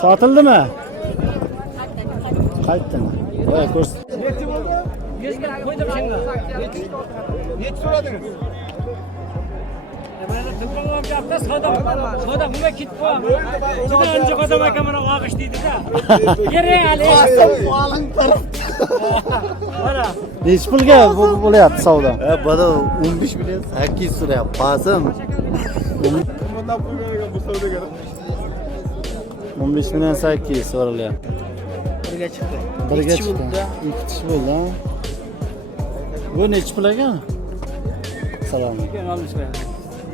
Sotildimi? Qaytdimi? Voy, ko'rs. Nechi bo'ldi? 100 ga qo'ydim shunga. Nechi so'radingiz? Mana to'polab gapda savdo bunga ketib qo'yamiz. Juda ancha odam aka mana og'ish deydi-da. Kerak hali. Oling taraf. Mana nech pulga bo'lyapti savdo? Bana 15 milyon 800 so'rayapti. Bazım. Bundan pul bergan bu savdoga. 15 million 800 so'ralyapti. Birga chiqdi. Birga chiqdi. 2 kishi bo'ldi. Bu nech pul ekan? Salom.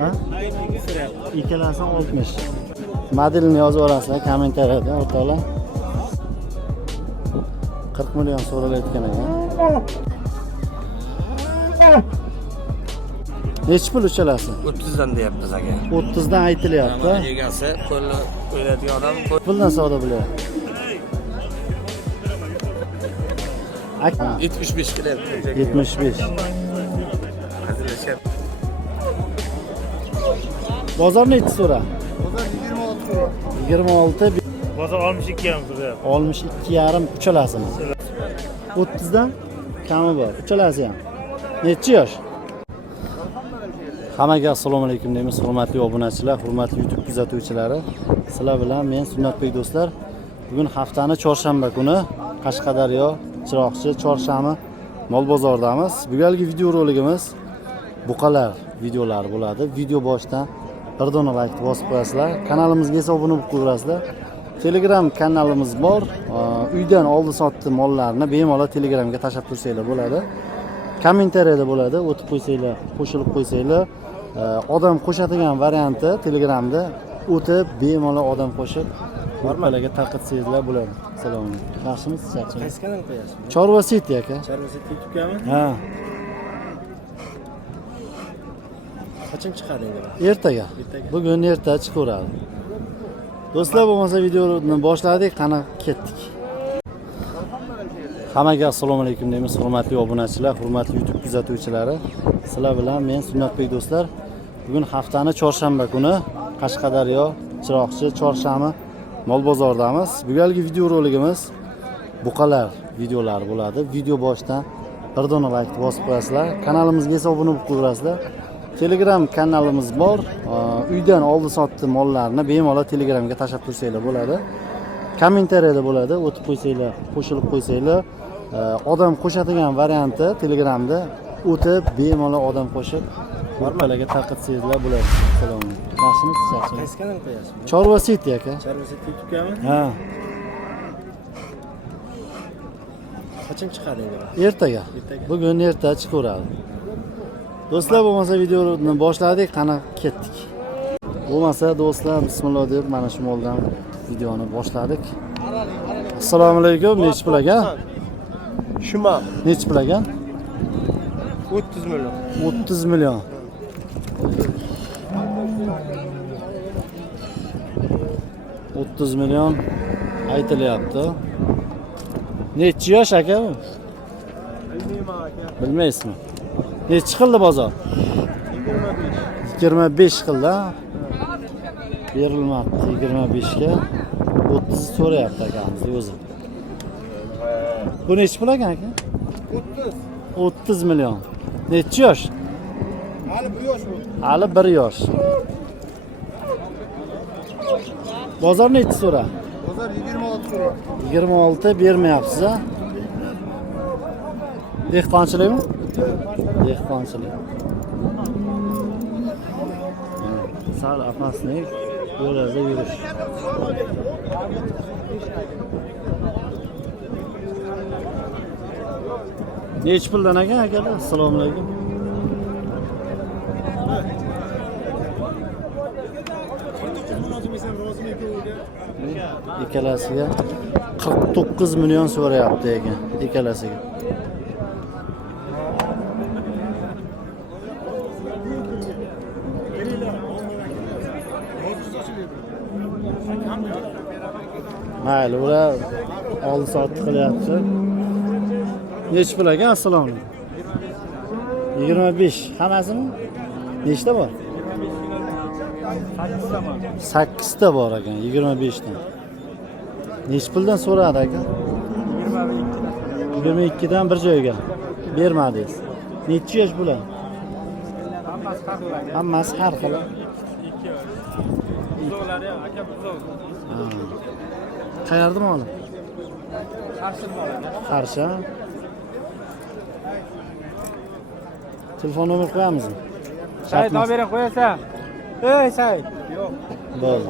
Ha? Ikkalasi 60. Modelini yozib orasizlar kommentariyada o'rtoqlar. 40 million so'ralayotgan ekan. Nech pul uchalasi? 30 dan deyapmiz aka. 30 dan aytilyapti. Egasi pulni qo'yadigan odam Puldan savdo bo'lyapti. 75 kelyapti. 75. Hazırlaşıp. Bozor nechi so'ra? Bozor 26 so'ra. 26. Bozor 62 ham so'rayapti. 62,5 uchalasini. 30 dan kami bor. Uchalasi ham. Necha yosh? Hammaga assalomu alaykum deymiz, hurmatli obunachilar, hurmatli YouTube kuzatuvchilari. Sizlar bilan men Sunnatbek do'stlar. Bugun haftani chorshanba kuni Qashqadaryo, Chiroqchi, Chorshami mol bozoridamiz. Bugungi video roligimiz buqalar videolari bo'ladi. Video boshidan bir dona like bosib qo'yasizlar. Kanalimizga esa obuna bo'lib qo'yasizlar. Telegram kanalimiz bor. Uydan oldi sotdi mollarni bemalol Telegramga tashlab tursanglar bo'ladi. Kommentariyada bo'ladi. O'tib qo'ysanglar, qo'shilib qo'ysanglar. Odam qo'shadigan varianti Telegramda o'tib bemalol odam qo'shib normalarga tarqatsanglar bo'ladi. Salom. Yaxshimisiz, charchang? Qaysi kanal qo'yasiz? Chorva City aka. Chorva City YouTube'gami? Ha, Qachon chiqadi endi? ertaga. Bugun erta chiqaveradi. Do'stlar, bo'lmasa videoni boshladik, qani ketdik. Hammaga assalomu alaykum deymiz, hurmatli obunachilar, hurmatli YouTube kuzatuvchilari. Sizlar bilan men Sunnatbek do'stlar. Bugun haftani chorshanba kuni Qashqadaryo, Chiroqchi, Chorshami mol bozoridamiz. Bugungi video roligimiz buqalar videolari bo'ladi. Video boshidan bir dona like bosib qo'yasizlar. Kanalimizga esa obuna bo'lib qo'yasizlar. Telegram kanalimiz bor. Uydan oldi sotdi mollarni bemalol Telegramga tashlab tursanglar bo'ladi. Kommentariyada bo'ladi. O'tib qo'ysanglar, qo'shilib qo'ysanglar. Odam qo'shadigan varianti Telegramda o'tib bemalol odam qo'shib normalarga tarqatsanglar bo'ladi. Salom. Yaxshimisiz, charchang? Qaysi kanal qo'yasiz? Chorva City aka. Chorva City YouTube'gami? Ha, Qachon chiqadi endi? ertaga. Bugun erta chiqaveradi. Do'stlar, bo'lmasa videoni boshladik, qani ketdik. Bo'lmasa do'stlar, bismillah deb mana shu moldan videoni boshladik. Assalomu alaykum, nech pul ekan? Shuma Nech pul ekan? 30 million. 30 million. $30 million aytilyapti. Nechi yosh aka bu? Bilmayman aka. Bilmaysizmi? Nechi qildi bozor? 25. 25 qildi. Berilmabdi 25 ga. 30 so'rayapti akamiz o'zi. Bu nechi pul ekan aka? 30 million. Nechi yosh? Hali bu yosh bu. Hali 1 yosh. Bozor nechi so'ra? Bozor 26 so'ra. 26 bermayapsiz a? Dehqonchilikmi? Dehqonchilik. Sal apasnik yo'llarda yurish. Nech puldan ekan akalar? Assalomu alaykum. Ikkalasiga 49 million so'rayapti ekan, ikkalasiga. Mayli, ular oldi sotdi qilyapti. Nech pul ekan? Assalomu alaykum. 25. Hammasimi? Nechta bor? 8 ta bor ekan, 25 dan. Necha puldan so'radi aka? 22 dan bir joyga bermadingiz. Necha yosh bular? Hammasi har xil. Qayerda mol? Qarshi. Telefon nomer qo'yamizmi? Sayt nomering qo'yasan. Ey Sayt. Bo'ldi.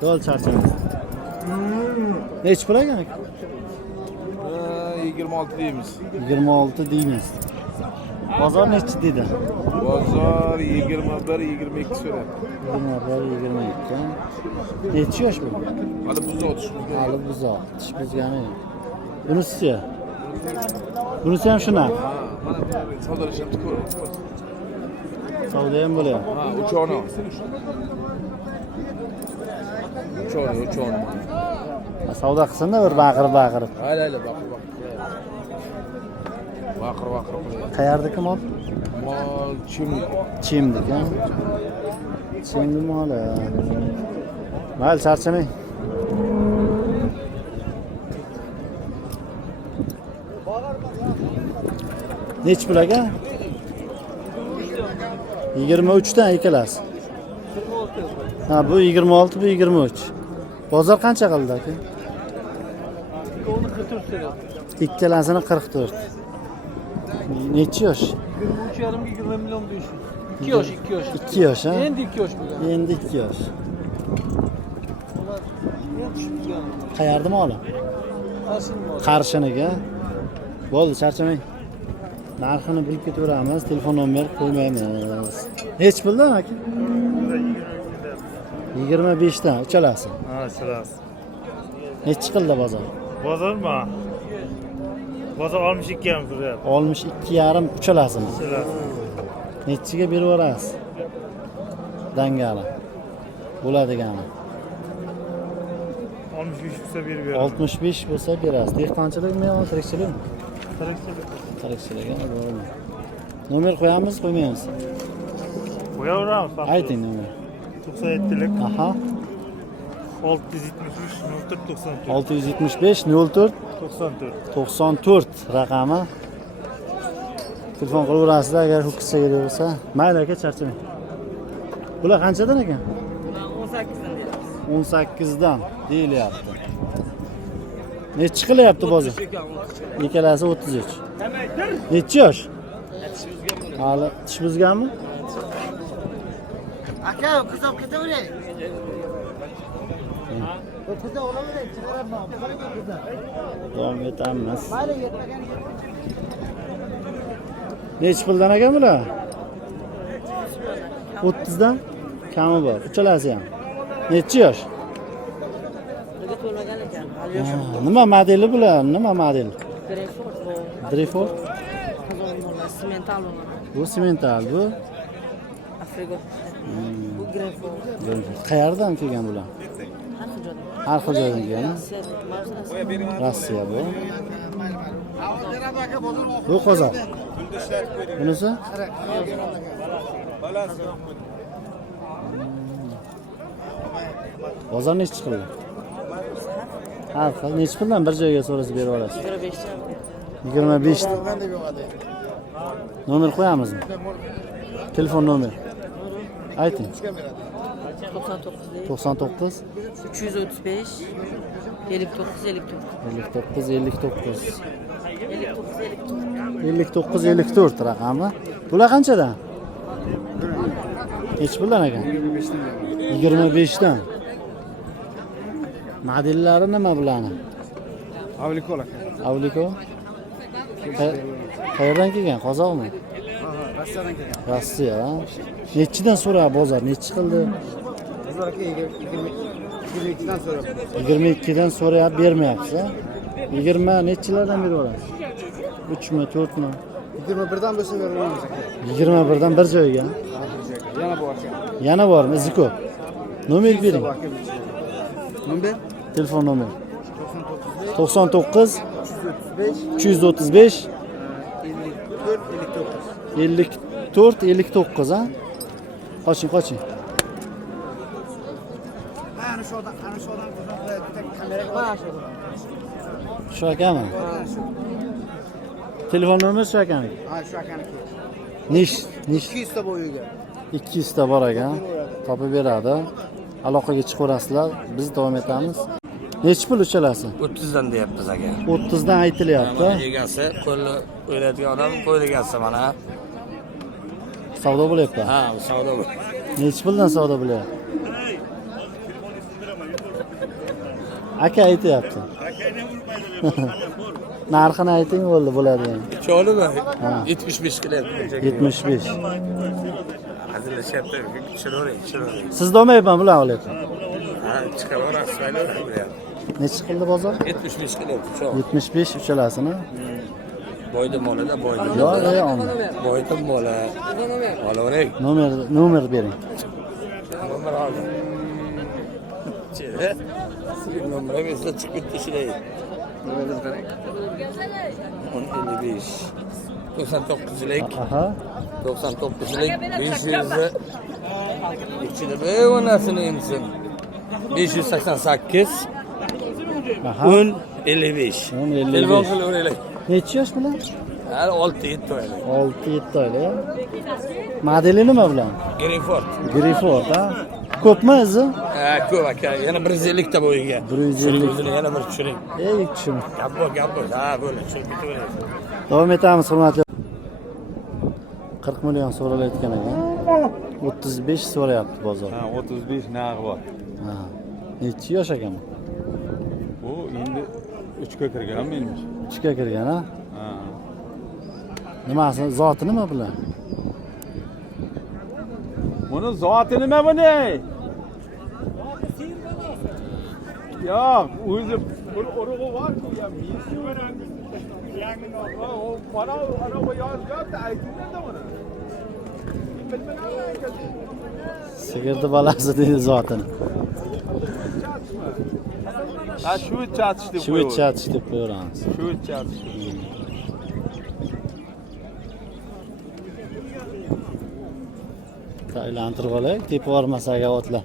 To'l charchamiz. Necha pul ekan? 26 deymiz. 26 deymiz. Bozor nechi dedi? Bozor 21-22 so'rayapti. 21-22. Nechi yosh bu? Hali buzoq tushib. Hali buzoq. Tish buzgani. Bunisi. Bunisi ham shuna. Mana bu savdolashibdi ko'r. Savdo ham bo'lyapti. Ha, uchoni. Uchoni. Savdo qilsin-da bir baqirib. Hayla, baqir. Baqir. Qayerdagi mol? Mol chimlik. Chimdik, ha? Chimdi moli. Mayli, charchamang. Nechi pul aka? 23 dan ikkalasi. Ha, bu 26, bu 23. Bozor qancha qildi aka? Ikkalasini 44. Nechi yosh? 23,5 million deyishdi. 2 yosh. 2 yosh, ha? Endi 2 yosh bo'lgan. Endi 2 yosh. Qayerda moli? Qarshiniga. Bo'ldi, charchamang. Narxini bilib ketaveramiz, telefon nomer qo'ymaymiz. Nech puldan aka? 25 dan uchalasi. Ha, uchalasi. Nechi qildi bozor? Bozormi? Bozor 62 ham turyapti. 62,5 uchalasini. Uchalasi. Nechiga berib yuborasiz? Dangali. Bo'ladigani. 65 bo'lsa berib beraman. 65 bo'lsa berasiz. Dehqonchilikmi yo tirikchilikmi? Tirikchilik. Tirikchilik, bo'ldi. Nomer qo'yamiz, qo'ymaymiz. Qo'yaveramiz. Ayting nomer. 97lik Aha. 675 04 94. 675 04 94. 94 raqami. Telefon qilaverasizlar agar ho'kizcha kerak bo'lsa. Mayli aka, charchamang. Bular qanchadan ekan? 18 dan deyapmiz. 18 dan deyilyapti. Nechi qilyapti bozor? Ikkalasi 33. Nechi yosh? Hali tish buzganmi? Aka, qiz olib ketaveray. Qiz olaveray, chiqarabman. Davom etamiz. Nechi puldan ekan bular? 30 dan kami bor. Uchalasi ham. Nechi yosh? To'lmagan ekan. Nima modeli bular? Nima model? Greyford. Dreyford? Simental. Bu simental, bu Afrika. Bu Greyford. qayerdan kelgan bular? Har xil joydan kelgan. Rossiya bu. Bu qozoq. Bunisi? Bozor nechi qildi? Har xil. Nechi puldan bir joyga so'rasa berib olasiz? 25 dan. Nomer qo'yamizmi? Telefon nomer. Ayting. 99 335 59 59 raqami. Bular qanchadan? Nechi puldan ekan? 25 dan. Modellari nima bularni? Avliko aka. Avliko? Qayerdan kelgan? Qozoqmi? Rossiyadan kelgan. Rossiya. Nechidan so'rab bozor? Nechi qildi? Bozor aka 22 dan so'rayapti. 22 dan so'rayap bermayapsiz. 20 nechilardan berib olasiz? 3 mi, 4 mi? 21 dan bo'lsa beraveramiz aka. 21 dan bir joyga. Yana bor aka. Yana bormi? Izi ko'p. Nomer bering. Nomer Telefon nomer. 99 99 335 335 54 59. 54 59 ha? Qoching. Shu akami? Telefon nomeri shu akami? Ha, shu akaniki. Nish 200 ta bo'yiga. 200 ta bor ekan. Topib beradi. Aloqaga chiqaverasizlar. Biz davom etamiz. Nechi pul uchalasi? 30 dan deyapmiz aka. 30 dan aytilyapti. Mana egasi qo'lni o'yladigan odam qo'ydi egasi mana. Savdo bo'lyapti. Ha, bu savdo bu. Nechi puldan savdo bo'lyapti? Aka aytyapti. Narxini ayting bo'ldi bo'ladi endi. Cho'limi? Ha. 75 qilyapti. 75. Hazırlashyapti. Chiravering. Siz olmayapman bilan olyapti. Ha, chiqaverasiz, saylaverasiz. Nechi qildi bozor? 75 qilyapti, cho'l. 75 uchalasini. Boyda molida boyda. Yo'q, olma. Boyda mola. Olavering. Nomer bering. Nomer oldim. Chiri. Nomer esa chiqib ketdi shunday. 55. 99'lik. Aha. 99'lik 500'ı içinde be o nasıl neymişsin? 588 Aha. 10 55. 10, 55. Telefon kıl öyle. Nechi yosh bular? Her 6-7 öyle. 6-7 oyli. Modeli nima bular? Greenford. Grifford, ha? Ko'pmi izi? Ha, ko'p aka. Yana 150 ta bo'yiga. 150. O'zini yana bir tushiring. Ey kishim. Gap bor. Ha, böyle. Tushirib ketaverasiz. Davom etamiz, hurmatli. 40 million so'ralayotgan ekan. 35 so'rayapti bozor. Ha, 35 narxi bor. Ha. Nechi yosh ekan? Bu endi 3ga kirgan menimcha. 3ga kirgan, ha? Ha. Nimasi, zoti nima bular? Buni zoti nima buni? Yo'q, o'zi bir urug'i bor-ku, ya misi bilan. O mana bu yozganda aytinglar-da buni. Sigirni bolasi deydi zotini. Ha, shu chatish deb Shu chatish deb qo'yamiz. Shu chatish. Aylantirib olay, tepib bormasa agar otlar.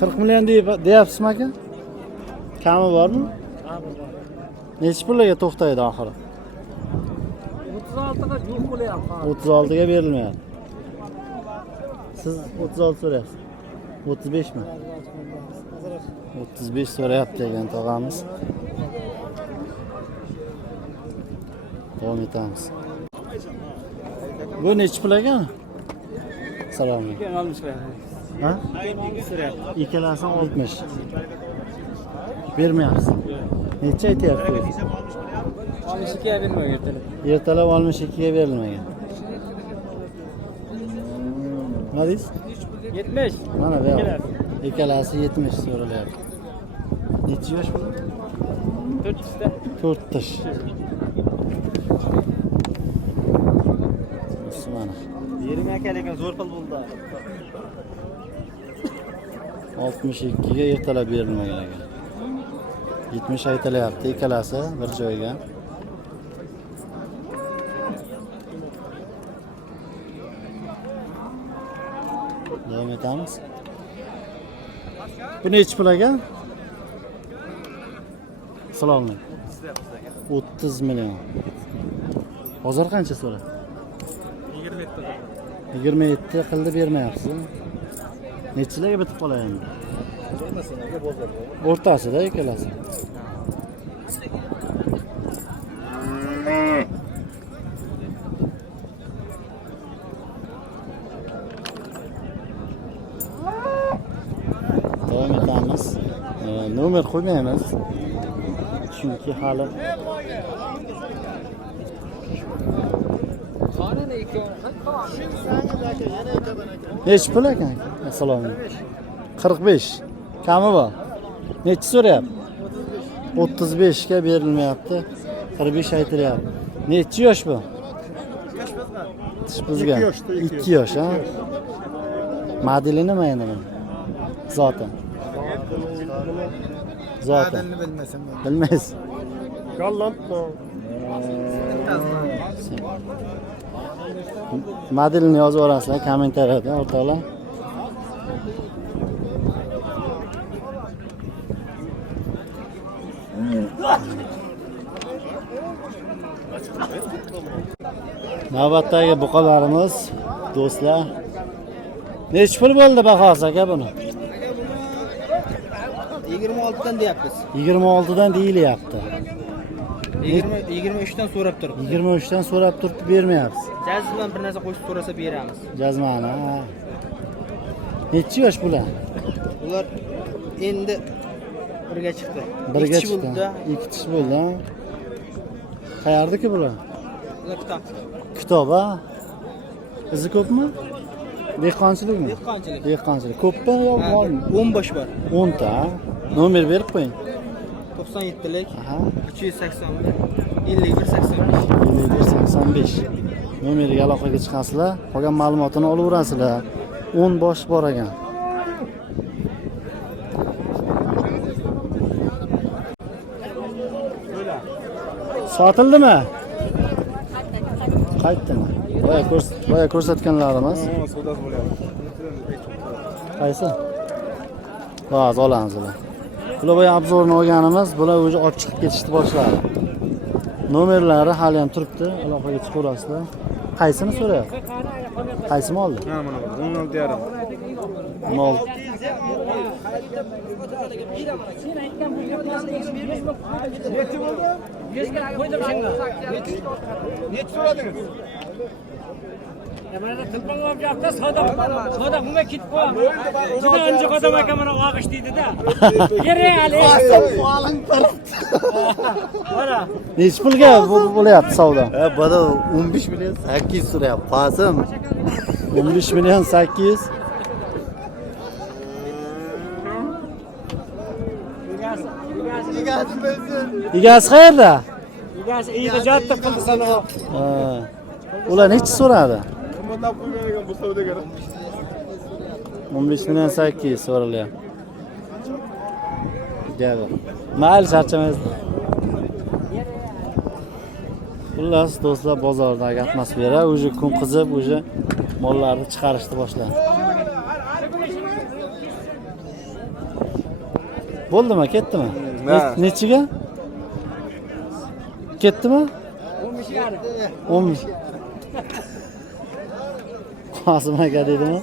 $40 million deyapsizmi aka? Kami bormi? Nechi pullarga to'xtaydi oxiri? 36'ga yo'q bo'lyapti. 36 ga berilmayapti. Siz 36 so'rayapsiz. 35 mi? 35 so'rayapti degan tog'amiz. Davom etamiz. Bu nechi pul ekan? Salom. Ha? Ikkalasini 60. Bermayapsiz. Necha aytyapti? 62 ga bermagan ertalab. Ertalab 62 ga berilmagan. Nima deysiz? 70. Mana bu. Ikkalasi 70 so'ralyapti. Necha yosh bu? 400 ta. 4 yosh. Mana. 20 akalik zo'r pul bo'ldi. 62 ga ertalab berilmagan ekan. 70 aytilyapti, ikkalasi bir joyga. Davom etamiz. Bu nechi pul ekan? Salom alaykum. 30 million. Bozor qancha so'radi? 27 qildi bermayapsiz. Nechilarga bitib qoladi endi? O'rtasida ikkalasi. Davom etamiz. Nomer qo'ymaymiz. Chunki hali nechi pul ekan? Assalomu alaykum. 45. Kami bor. Nechi so'rayapti? 35 ga berilmayapti. 45 aytilyapti. Nechi yosh bu? Tish buzgan. 2 yosh, ha? Modeli nima endi buni? Zoti. Zoti. bilmasam. Bilmaysiz. Modelini yozib yuborasizlar kommentariyada o'rtoqlar. Navbatdagi buqalarimiz do'stlar. Necha pul bo'ldi bahosi aka buni? 26 dan deyapmiz. 26 dan deyilyapti. 23 dan so'rab turibdi. 23 dan so'rab turibdi, bermayapsiz. Jazz bilan bir narsa qo'shib so'rasa beramiz. Jazmani. Necha yosh bular? Ular endi birga chiqdi. Birga Ikki chiqdi. bo'ldi-da. 2 tish bo'ldi. Ha? Qayerdiki bular? Ular kitob. Kitob, ha? Izi ko'pmi? Dehqonchilikmi? Dehqonchilik. Dehqonchilik. Ko'pmi yo molmi? 10 bosh bor. 10 ta. Nomer berib qo'ying. 97lik Aha. 381 51 85. 85. Nomeriga aloqaga chiqasizlar. Qolgan ma'lumotini olaverasizlar. 10 bosh bor ekan. Sotildimi? Qaytdimi? Boya ko'rsatganlarimiz. Savdosi bo'lyapti. Qaysi? Hozir olamiz ular. Bular boya obzorni olganimiz, bular o'zi ochib chiqib ketishni boshladi. Nomerlari hali ham turibdi, aloqaga chiqaverasizlar. Qaysini so'rayapti? Qaysi molni? Ha, mana bu 16,5. Mol. Nechi bo'ldi? Qo'ydim shunga. Nechi so'radingiz? Mana tilpon olib yapti, savdo bunga ketib qo'yamiz. Juda anjiq odam aka mana og'ish deydi-da. Kerak hali. Mana Necha pulga bo'lyapti savdo? Bana 15 milyon 800 so'rayapti. Pasim. 15 million 800. Egasi qayerda? egasi iyda jotdi qildi sana. Ha. Ular necha so'radi? Qimmatlab qo'ygan ekan bu savdogar. 15 million 800 so'ralyapti. Gadi. Mayli charchamaysiz. Xullas do'stlar, bozordagi atmosfera o'zi kun qizib, o'zi mollarni chiqarishni boshladi. Bo'ldimi, ketdimi? Nechiga? Ketdimi? 10. Qosim aka deydimi?